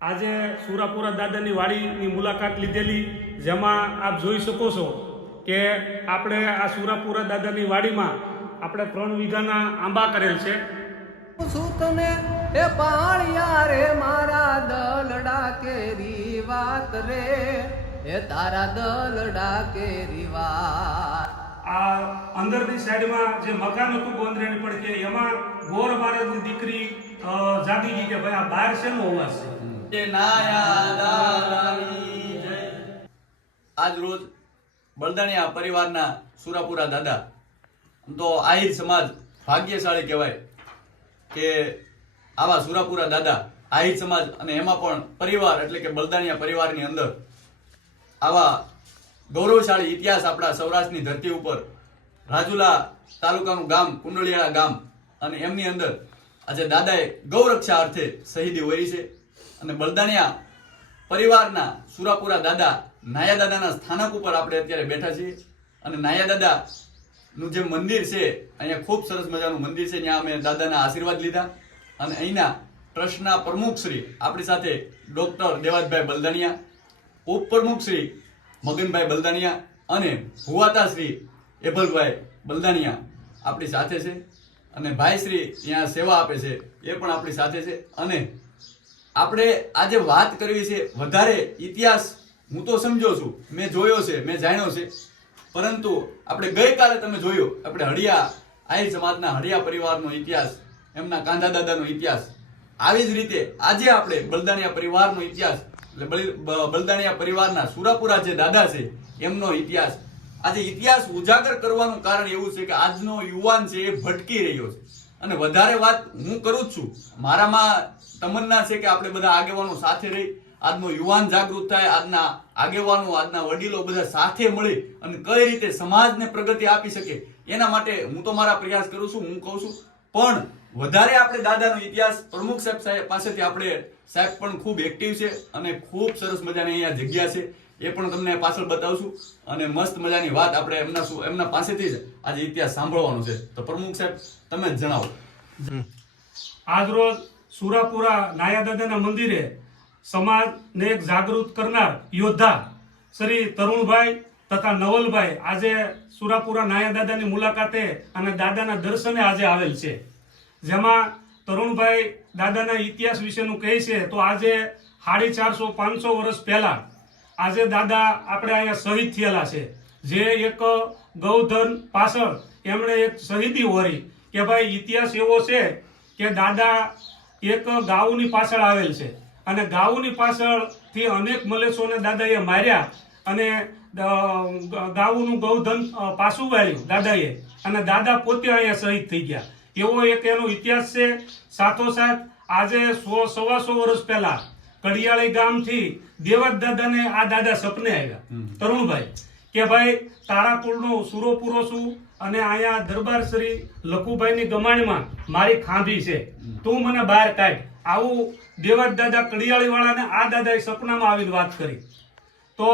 આજે સુરાપુરા દાદાની વાડીની મુલાકાત લીધેલી, જેમાં આપ જોઈ શકો છો કે આપણે આ સુરાપુરા દાદાની વાડીમાં આપણે 3 વીઘાના આંબા કરેલ છે. છું તને એ પાણિયા રે મારા દલડા કેરી વાત રે, એ તારા દલડા કેરી વાત. આ અંદરની સાઈડમાં જે મકાન હતું ગોંદરેની પડખે, એમાં ગોર મહારાજની દીકરી જાગી ગઈ કે ભાઈ આ બહાર શેનો અવાજ છે. આજ રોજ બલદાણિયા પરિવારના સુરાપુરા દાદા, તો આહિર સમાજ ભાગ્યશાળી કહેવાય કે આવા સુરાપુરા દાદા આહિર સમાજ, અને એમાં પણ પરિવાર એટલે કે બલદાણિયા પરિવારની અંદર આવા ગૌરવશાળી ઇતિહાસ આપણા સૌરાષ્ટ્રની ધરતી ઉપર રાજુલા તાલુકાનું ગામ કુંડળિયાળા ગામ, અને એમની અંદર આજે દાદાએ ગૌરક્ષા અર્થે શહીદી વરી છે. અને બલદાણિયા પરિવારના સુરાપુરા દાદા નાયા દાદાના સ્થાનક ઉપર આપણે અત્યારે બેઠા છીએ. અને નાયા દાદાનું જે મંદિર છે, અહીંયા ખૂબ સરસ મજાનું મંદિર છે, ત્યાં અમે દાદાના આશીર્વાદ લીધા. અને અહીંના ટ્રસ્ટના પ્રમુખ શ્રી આપણી સાથે ડોક્ટર દેવાજભાઈ બલદાણિયા, ઉપપ્રમુખ શ્રી મગનભાઈ બલદાણિયા અને ભુવાતા શ્રી એભલભાઈ બલદાણિયા આપણી સાથે છે. અને ભાઈ શ્રી ત્યાં સેવા આપે છે, એ પણ આપણી સાથે છે. અને આપણે આજે વાત કરવી છે વધારે ઇતિહાસ. હું તો સમજો છું, મેં જોયો છે, મેં જાણ્યો છે, પરંતુ આપણે ગઈકાલે તમે જોયો આપણે હળિયા આહિર સમાજના હળિયા પરિવારનો ઇતિહાસ, એમના કાંધા દાદાનો ઇતિહાસ. આવી જ રીતે આજે આપણે બલદાણિયા પરિવારનો ઇતિહાસ, એટલે બલદાણિયા પરિવારના સુરાપુરા જે દાદા છે એમનો ઇતિહાસ. આજે ઇતિહાસ ઉજાગર કરવાનું કારણ એવું છે કે આજનો યુવાન છે એ ભટકી રહ્યો છે. અને વધારે વાત હું કરું જ છું, મારામાં તમન્ના છે કે આપણે બધા આગેવાનો સાથે રહી આજનો યુવાન જાગૃત થાય, આજના આગેવાનો, આજના વડીલો બધા સાથે મળી અને કઈ રીતે સમાજને પ્રગતિ આપી શકે, એના માટે હું તો મારા પ્રયાસ કરું છું, હું કહું છું. પણ વધારે આપણે દાદાનો ઇતિહાસ પ્રમુખ સાહેબ પાસેથી આપણે, સાહેબ પણ ખૂબ એક્ટિવ છે અને ખૂબ સરસ મજાની અહીંયા જગ્યા છે, એ પણ તમને પાછળ બતાવશું. અને મસ્ત મજાની વાત આપણે એમના પાસેથી જ આજે ઇતિહાસ સાંભળવાનો છે. તો પ્રમુખ સાહેબ તમે જ જણાવો. આજ રોજ સુરાપુરા નાયા દાદાના મંદિરે સમાજને એક જાગૃત કરનાર યોદ્ધા શ્રી તરુણભાઈ તથા નવલભાઈ આજે સુરાપુરા નાયા દાદાની મુલાકાતે અને દાદાના દર્શને આજે આવેલ છે. જેમાં તરુણભાઈ દાદાના ઇતિહાસ વિશેનું કહે છે. તો આજે 450-500 વર્ષ પહેલા આજે દાદા આપણે અહીંયા શહીદ થયેલા છે. જે એક ગૌધન પાછળ એમણે એક શહીદી વરી કે ભાઈ ઇતિહાસ એવો છે કે દાદા એક ગાઉની પાછળ આવેલ છે, અને ગાઉની પાછળથી અનેક મલેશોને દાદાએ માર્યા, અને ગાઉનું ગૌધન પાછું વાળ્યું દાદાએ, અને દાદા પોતે અહીંયા શહીદ થઈ ગયા. એવો એક એનો ઇતિહાસ છે. સાથોસાથ આજે 100-125 વર્ષ પહેલા કડિયાળી ગામથી દેવત દાદાને આ દાદા સપને આવ્યા, તરુણભાઈ, કે ભાઈ તારા કુળનો સુરોપુરો છું અને અહીંયા દરબાર શ્રી લખુભાઈની ગમાણીમાં મારી ખાંભી છે, તું મને બહાર કાઢ. આવું દેવત દાદા કડિયાળી વાળાને આ દાદાએ સપનામાં આવીને વાત કરી. તો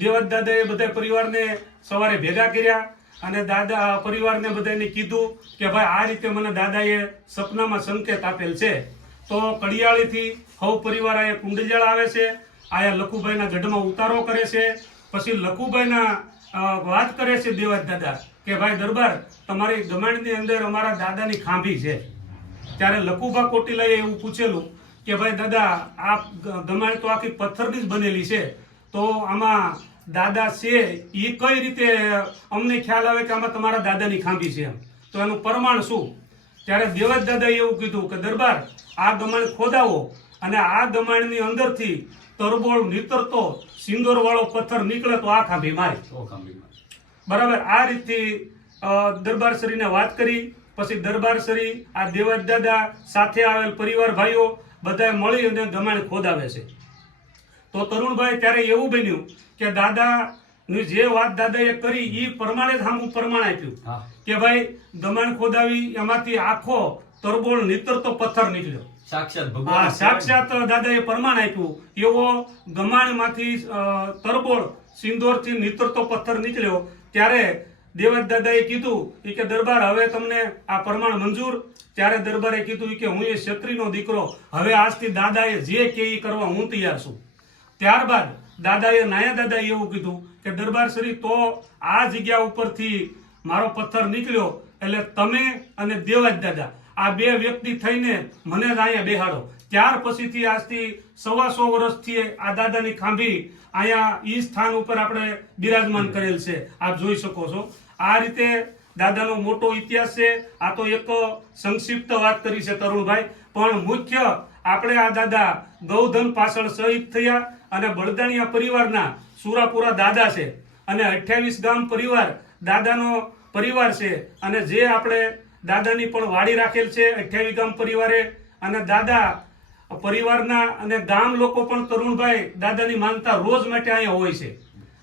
દેવત દાદાએ બધા પરિવારને સવારે ભેગા કર્યા અને દાદા પરિવારને બધાને કીધું કે ભાઈ આ રીતે મને દાદાએ સપનામાં સંકેત આપેલ છે. તો કડિયાળીથી હવ પરિવાર અહીંયા કુંડલિયાળા આવે છે, આયા લખુભાઈના ગઢમાં ઉતારો કરે છે. પછી લખુભાઈના વાત કરે છે દેવત દાદા કે ભાઈ દરબાર તમારી ગમાણની અંદર અમારા દાદાની ખાંભી છે. ત્યારે લખુભા કોટીલાએ એવું પૂછેલું કે ભાઈ દાદા આ ગમાણ તો આખી પથ્થરની જ બનેલી છે, તો આમાં દાદા છે એ કઈ રીતે અમને ખ્યાલ આવે કે આમાં તમારા દાદાની ખાંભી છે, તો એનું પ્રમાણ શું? ત્યારે દેવત દાદાએ એવું કીધું કે દરબાર આ ગમાણ ખોદાવો અને આ ગમાણની અંદરથી તરબોળ નીતરતો સિંદોર વાળો પથ્થર નીકળે તો આ ખાંભી મારી. બરાબર. આ રીતથી દરબારશ્રીને વાત કરી. પછી દરબારશ્રી આ દેવત દાદા સાથે આવેલ પરિવાર ભાઈઓ બધા મળી અને ગમાણ ખોદાવે છે. તો તરુણભાઈ ત્યારે એવું બન્યું કે દાદાની જે વાત દાદાએ કરી એ પ્રમાણે જ આમ પ્રમાણ આપ્યું કે ભાઈ ગમાણ ખોદાવી, એમાંથી આખો તરબોળ નીતરતો પથ્થર નીકળ્યો. સાક્ષાત દાદાએ પ્રમાણ આપ્યું એવો ગમાણમાંથી તરબોળ સિંદોરથી નીતરતો પથ્થર નીકળ્યો. ત્યારે દેવજ દાદાએ કીધું ઈ કે દરબાર હવે તમને આ પ્રમાણ મંજૂર? ત્યારે દરબારે કીધું ઈ કે હું એ ક્ષત્રિયનો દીકરો, હવે આજથી દાદાએ જે કે ઈ કરવા હું તૈયાર છું. ત્યારબાદ દાદાએ નાયા દાદાએ એવું કીધું કે દરબાર શ્રી તો આ જગ્યા ઉપરથી મારો પથ્થર નીકળ્યો એટલે તમે અને દેવજ દાદા આ બે વ્યક્તિ થઈને મને જ અહીંયા બેહાડો. ત્યાર પછીથી આજથી 125 વર્ષથી આ દાદાની ખાંભી અહીંયા ઈ સ્થાન ઉપર આપણે બિરાજમાન કરેલ છે, આપ જોઈ શકો છો. આ રીતે દાદાનો મોટો ઇતિહાસ છે. આ તો એક સંક્ષિપ્ત વાત કરી છે તરુણભાઈ, પણ મુખ્ય આપણે આ દાદા ગૌધન પાછળ શહીદ થયા અને બળદાણિયા પરિવારના સુરાપુરા દાદા છે અને 28 ગામ પરિવાર દાદાનો પરિવાર છે. અને જે આપણે દાદાની પણ વાડી રાખેલ છે 28 ગામ પરિવારે, અને દાદા પરિવારના અને ગામ લોકો પણ તરુણભાઈ દાદાની માનતા રોજ માટે અહીંયા હોય છે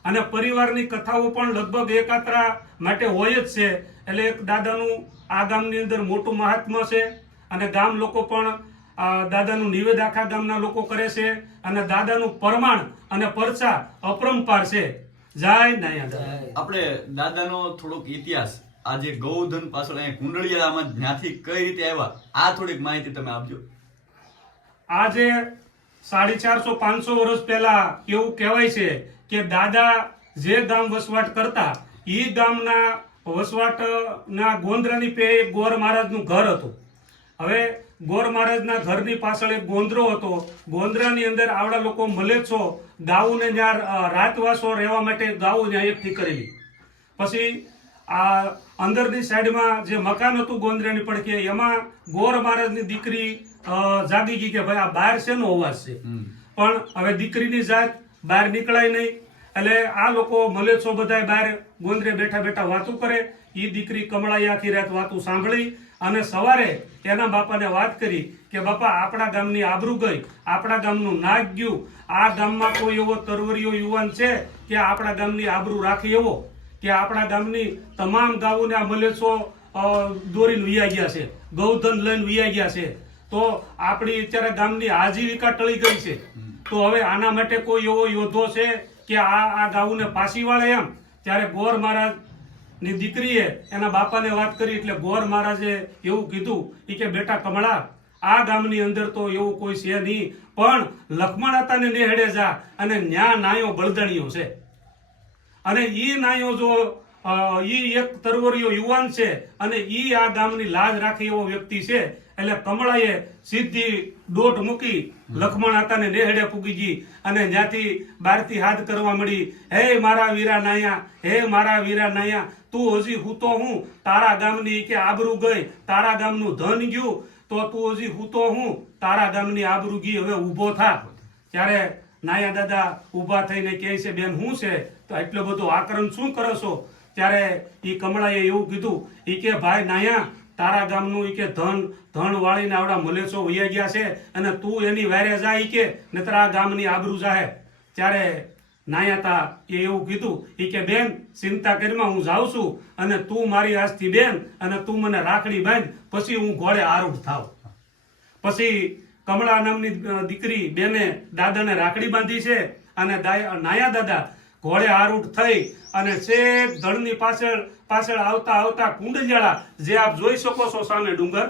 અને પરિવારની કથાઓ પણ લગભગ એકાત્રા માટે હોય જ છે. એટલે એક દાદાનું આ ગામની અંદર મોટું મહાત્મ્ય છે અને ગામ લોકો પણ દાદાનું નિવેદ આખા ગામના લોકો કરે છે અને દાદાનું પ્રમાણ અને પરચા અપરંપાર છે. જય નાયા દાદા. આપણે દાદાનો થોડોક ઇતિહાસ, આ જે ગૌધન પાછળ અહીંયા કુંડળિયામાં જ્યાંથી કઈ રીતે આવ્યા, આ થોડીક માહિતી તમે આપજો. આજે 450-500 વર્ષ પહેલા એવું કહેવાય છે કે દાદા જે ગામ વસવાટ કરતા એ ગામના વસવાટના ગોંદરાની પે એક ગોર મહારાજનું ઘર હતું. હવે ગોર મહારાજના ઘરની પાછળ એક ગોંદરો હતો. ગોંદરાની અંદર આવડા લોકો મલેચ્છો ગાઉને ત્યાં રાતવાસો રહેવા માટે ગાઉ ત્યાં એકઠી કરેલી. પછી આ અંદરની સાઈડમાં જે મકાન હતું ગોંદરાની પડખે, એમાં ગોર મહારાજની દીકરી જાગી ગઈ કે ભાઈ આ બહાર શેનો અવાજ છે, પણ હવે દીકરીની જાત બહાર નીકળાય નહીં. એટલે આ લોકો મલેચ્છો બધા બહાર ગોંદરે બેઠા બેઠા વાતું કરે. એ દીકરી કમળાઈ આખી રાત વાતું સાંભળી અને સવારે એના બાપાને વાત કરી કે બાપા આપણા ગામની આબરૂ ગઈ, આપણા ગામનું નાક ગયું, આ ગામમાં કોઈ એવો તરવરીયો યુવાન છે કે આપણા ગામની આબરૂ રાખે એવો, કે આપણા ગામની તમામ ગામોને આ મલેચ્છો દોરીને વિયા ગયા છે, ગૌધન લઈને વિયા ગયા છે, તો આપણી અત્યારે ગામની આજીવિકા ટળી ગઈ છે. તો હવે આના માટે કોઈ એવો યોદ્ધો છે કે આ ગાઉને પાછી વાળે એમ. ત્યારે ગોર મહારાજ ની દીકરીએ એના બાપાને વાત કરી એટલે ગોર મહારાજે એવું કીધું કે બેટા કમળા, આ ગામની અંદર તો એવું કોઈ છે નહીં, પણ લક્ષ્મણ હતાને નેહડે જા અને ન્યા નાયો બળદાણીયો છે અને ઈ નાયો જો ઈ એક તરવરીયો યુવાન છે અને ઈ આ ગામની લાજ રાખે એવો વ્યક્તિ છે. એટલે કમળાએ સીધી દોટ મૂકી લક્ષ્મણ હતાને નેહડે પૂગી ગઈ અને જ્યાંથી બારથી હાથ કરવા મળી, હે મારા વીરા નાયા, હે મારા વીરા નાયા, તું હજી હૂતો હું, તારા ગામની કે આબરૂ ગઈ, તારા ગામનું ધન ગયું, તો તું હજી હૂતો હું, તારા ગામની આબરૂ ગઈ, હવે ઊભો થા. ત્યારે નાયા દાદા ઊભા થઈને કહે છે બેન શું છે, તો એટલો બધો આક્રમ શું કરો છો? ત્યારે ઈ કમળાએ એવું કીધું કે ભાઈ નાયા, તારા ગામનું કે ધન વાળીને આવડા મલેચ્છો વૈયા ગયા છે અને તું એની વારે જા કે નતર આ ગામની આબરૂ જાહે. ત્યારે નાયાતા એ એવું કીધું કે બેન ચિંતા કરીમાં હું જાઉં છું અને તું મારી આજથી બેન અને તું મને રાખડી બાંધ, પછી હું ઘોડે આરૂઢ થાવ. પછી કમળા નામની દીકરી બેને દાદાને રાખડી બાંધી છે અને નાયા દાદા ઘોડે આરૂઢ થઈ અને છેક ધણની પાછળ આવતા કુંડલિયાળા, જે આપ જોઈ શકો છો સામે ડુંગર,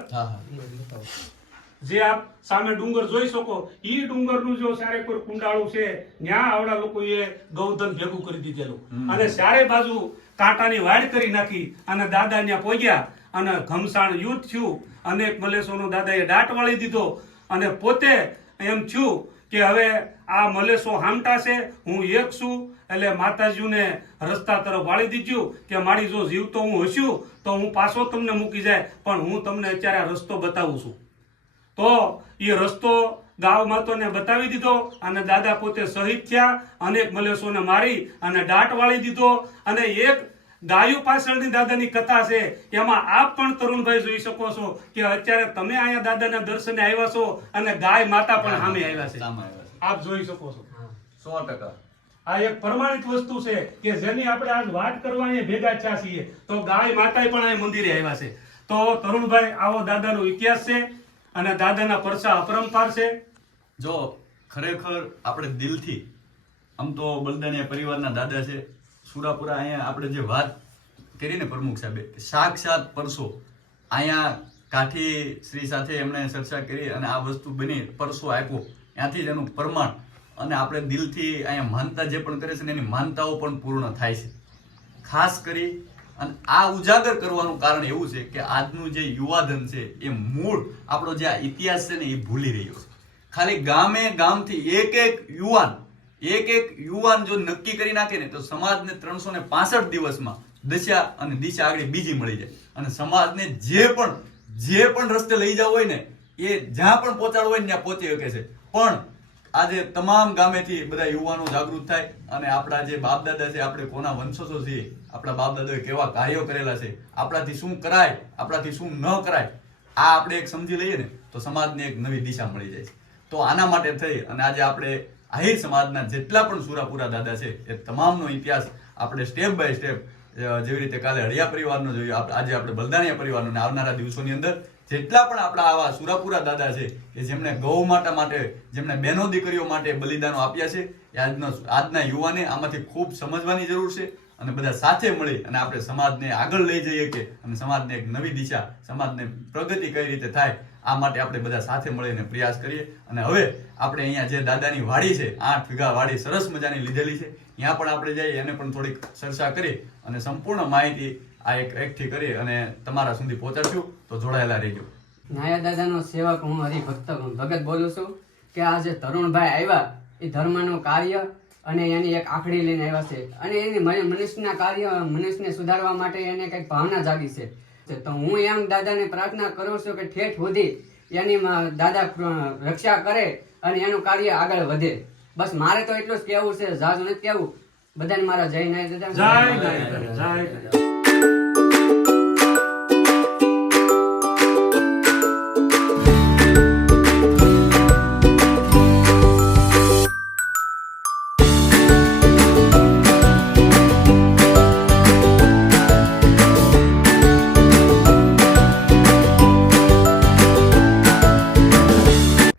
જે આપ સામે ડુંગર જોઈ શકો, ઈ ડુંગરનું જો ચારે કોઈ કુંડાળું છે ત્યાં આવડા લોકોએ ગૌધન ભેગું કરી દીધેલું અને ચારે બાજુ કાંટાની વાડ કરી નાખી અને દાદા ત્યાં પહોંચ્યા અને ઘમસાણ યુદ્ધ થયું. અનેક મલેચ્છોનો દાદાએ દાટ વાળી દીધો અને પોતે એમ થયું કે હવે આ મલેચ્છો હામટા છે, હું એક છું, એટલે માતાજીને રસ્તા તરફ વાળી દીધું કે મારી જો જીવતો હું હસ્યું તો હું પાછો તમને મૂકી જાય, પણ હું તમને અત્યારે આ રસ્તો બતાવું છું. તો એ રસ્તો ગાવ માતોને બતાવી દીધો અને દાદા પોતે શહીદ થયા. અનેક મલેચ્છોને મારી અને દાટ વાળી દીધો. અને એક ગાયો પાછળની દાદાની કથા છે, એમાં આપ પણ તરુણભાઈ જોઈ શકો છો કે અત્યારે તમે અહીંયા દાદાના દર્શને આવ્યા છો અને ગાય માતા પણ સામે આવ્યા છે, આપ જોઈ શકો છો. 100%. આ એક પ્રમાણિત વસ્તુ છે કે જેની આપણે આજ વાત કરવા અહીંયા ભેગા થયા છીએ, તો ગાય માતાએ પણ અહીંયા મંદિરે આવ્યા છે. તો તરુણભાઈ, આવો દાદાનો ઇતિહાસ છે અને દાદાના પરચા અપરંપાર છે. જો ખરેખર આપણે દિલથી, આમ તો બલદાણિયા પરિવારના દાદા છે, સુરાપુરા અહીંયા આપણે જે વાત કરીને પ્રમુખ સાહેબે કે સાક્ષાત પરસો અહીંયા કાઠી શ્રી સાથે એમણે ચર્ચા કરી અને આ વસ્તુ બની પરસો આપ્યો, ત્યાંથી જ એનું પ્રમાણ અને આપણે દિલથી અહીંયા માનતા જે પણ કરે છે ને એની માનતાઓ પણ પૂર્ણ થાય છે. ખાસ કરી અને આ ઉજાગર કરવાનું કારણ એવું છે કે આજનું જે યુવાધન છે એ મૂળ આપણો જે આ ઇતિહાસ છે ને એ ભૂલી રહ્યો છે. ખાલી ગામે ગામથી એક એક યુવાન જો નક્કી કરી નાખે ને તો સમાજને 365 દિવસમાં દશા અને દિશા આગળ બીજી મળી જાય અને સમાજને જે પણ રસ્તે લઈ જવો હોય ને એ જ્યાં પણ પહોંચાડવો હોય ને ત્યાં પહોંચી શકે છે. પણ આજે તમામ ગામેથી બધા યુવાનો જાગૃત થાય અને આપણા જે બાપ દાદા છે, આપણે કોના વંશજો છીએ, આપણા બાપ દાદાએ કેવા કાર્યો કરેલા છે, આપણાથી શું કરાય, આપણાથી શું ન કરાય, આ આપણે એક સમજી લઈએ ને તો સમાજને એક નવી દિશા મળી જાય છે. તો આના માટે થઈ અને આજે આપણે આહિર સમાજના જેટલા પણ સુરાપુરા દાદા છે એ તમામનો ઇતિહાસ આપણે સ્ટેપ બાય સ્ટેપ, જેવી રીતે કાલે હળિયા પરિવારનો જોયું, આજે આપણે બલદાણિયા પરિવારનો, અને આવનારા દિવસોની અંદર જેટલા પણ આપણા આવા સુરાપુરા દાદા છે કે જેમણે ગૌ માતા માટે, જેમણે બહેનો દીકરીઓ માટે બલિદાનો આપ્યા છે, એ આજના યુવાને આમાંથી ખૂબ સમજવાની જરૂર છે અને બધા સાથે મળી અને આપણે સમાજને આગળ લઈ જઈએ કે અને સમાજને એક નવી દિશા, સમાજને પ્રગતિ કઈ રીતે થાય આ માટે આપણે બધા સાથે મળીને પ્રયાસ કરીએ. અને હવે આપણે અહીંયા જે દાદાની વાડી છે, 8 વીઘા વાડી સરસ મજાની લીધેલી છે, ત્યાં પણ આપણે જઈએ એને પણ થોડીક ચર્ચા કરી અને સંપૂર્ણ માહિતી આ એકઠી કરી અને તમારા સુધી પહોંચાડશું. તો જોડાયેલા રહેજો. નાયા દાદાનો સેવક હું હરિભક્ત ભગત બોલું છું કે આ જે તરુણભાઈ આવ્યા એ ધર્મનું કાર્ય અને એની એક આખડી લઈને આવ્યા છે અને એની મનુષ્યના કાર્ય, મનુષ્યને સુધારવા માટે એને કંઈક ભાવના જાગી છે. તો હું એમ દાદાને પ્રાર્થના કરું છું કે ઠેઠ સુધી એની દાદા રક્ષા કરે અને એનું કાર્ય આગળ વધે. બસ મારે તો એટલું જ કહેવું છે, જાજુ નથી કહેવું. બધાને મારા જય નાયા દાદા. જય નાયા દાદા, જય.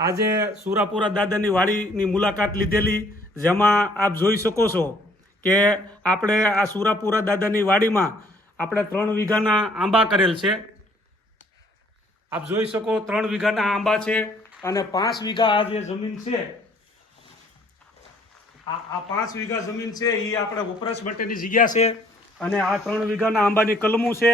આજે સુરાપુરા દાદાની વાડીની મુલાકાત લીધેલી, જેમાં આપ જોઈ શકો છો કે આપણે આ સુરાપુરા દાદાની વાડીમાં આપણે 3 વીઘાના આંબા કરેલ છે. આપ જોઈ શકો 3 વીઘાના આંબા છે અને 5 વીઘા આ જે જમીન છે, આ 5 વીઘા જમીન છે એ આપણે વપરાશ માટેની જગ્યા છે અને આ 3 વીઘાના આંબાની કલમું છે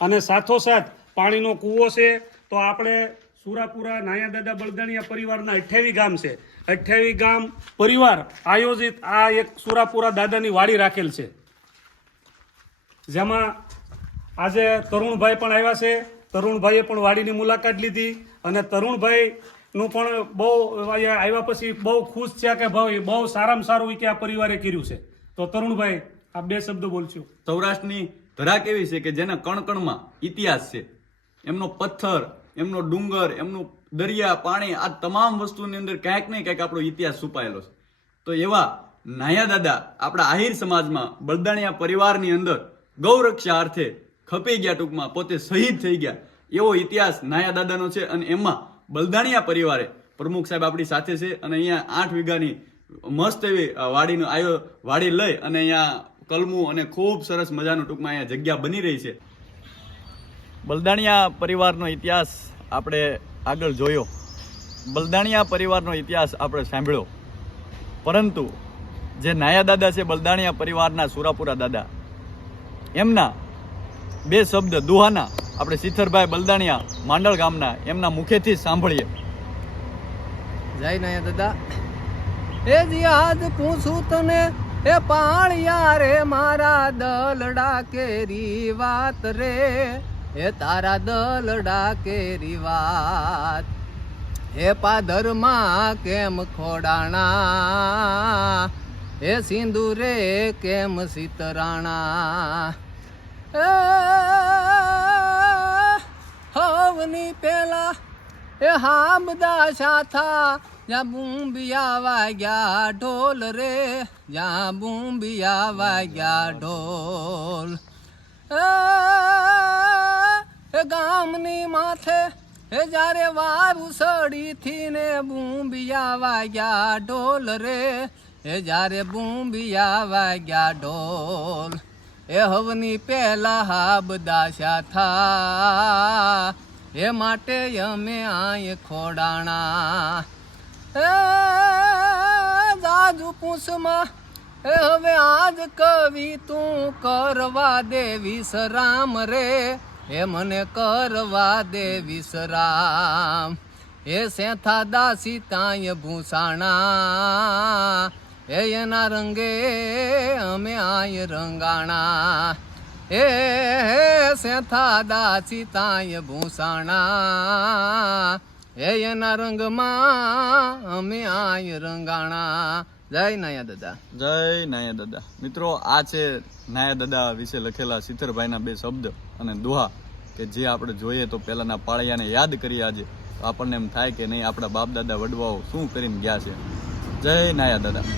અને સાથોસાથ પાણીનો કૂવો છે. તો આપણે સુરાપુરા નાયા દાદા બલદાણિયા પરિવારના 28 ગામ છે, 28 ગામ પરિવાર આયોજિત આ એક સુરાપુરા દાદાની વાડી રાખેલ છે, જેમાં આજે તરુણભાઈ પણ આવ્યા છે. તરુણભાઈએ પણ વાડીની મુલાકાત લીધી અને તરુણભાઈનું પણ બહુ આવ્યા પછી બહુ ખુશ છે કે ભાઈ બહુ સારામાં સારું કે આ પરિવારે કર્યું છે. તો તરુણભાઈ આ 2 શબ્દ બોલશું. સૌરાષ્ટ્રની ધરા કેવી છે કે જેના કણકણમાં ઇતિહાસ છે, એમનો પથ્થર, એમનો ડુંગર, એમનું દરિયા, પાણી, આ તમામ વસ્તુની અંદર ક્યાંક ને ક્યાંક આપણો ઇતિહાસ છુપાયેલો છે. તો એવા નાયા દાદા આપણા આહિર સમાજમાં બલદાણિયા પરિવારની અંદર ગૌરક્ષા અર્થે ખપી ગયા, ટૂંકમાં પોતે શહીદ થઈ ગયા, એવો ઇતિહાસ નાયા દાદાનો છે. અને એમાં બલદાણિયા પરિવારે, પ્રમુખ સાહેબ આપણી સાથે છે અને અહીંયા 8 વીઘાની મસ્ત એવી વાડી લઈ અને અહીંયા કલમું અને ખૂબ સરસ મજાનું ટૂંકમાં અહીંયા જગ્યા બની રહી છે. બલદાણિયા પરિવારનો ઇતિહાસ આપણે આગળ જોયો, બલદાણિયા પરિવારનો ઇતિહાસ આપણે સાંભળ્યો, પરંતુ જે નાયા દાદા છે બલદાણિયા પરિવારના સુરાપુરા દાદા, એમના 2 શબ્દ દુહાના આપણે શીથરભાઈ બલદાણિયા માંડળ ગામના એમના મુખેથી સાંભળીએ. જય નાયા દાદા. એ જી આજ પૂછું તને એ પાળિયા રે મારા દલડા કેરી વાત રે, એ તારા દલડા કેરી વાત, એ પાદરમાં કેમ ખોડાણા, એ સિંદુરે કેમ સીતરાણા, એ હવની પેલા એ હામદા શાથા, જ્યાં બુંબિયા વાગ્યા ઢોલ રે, જ્યાં બુંબિયા વાગ્યા ઢોલ, એ ગામની માથે એ જ્યારે વારું સડીથી ને બુંબિયા વાગ્યા ઢોલ રે, એ જ્યારે બુંબિયા વાગ્યા ઢોલ, એ હવની પહેલા હા બદાશા થા એ માટે અમે આય ખોડાણા એ જાજુ પૂછમાં એ હવે આજ કવિ તું કરવા દે વિશ્રામ રે એ મને કરવા દે વિશ્રામ એ સેથા દાસી તાય ભૂસાણા એ એના રંગે અમે આય રંગાણા એ સેથા દાસી તાય ભૂસાણા એ એના રંગમાં અમે આય રંગાણા. જય નાયા દાદા. જય નાયા દાદા. મિત્રો, આ છે નાયા દાદા વિશે લખેલા સિત્તરભાઈના 2 શબ્દ અને દોહા કે જે આપણે જોઈએ તો પહેલાના પાળિયાને યાદ કરીએ આજે તો આપણને એમ થાય કે નહીં આપણા બાપ દાદા વડવાઓ શું કરીને ગયા છે. જય નાયા દાદા.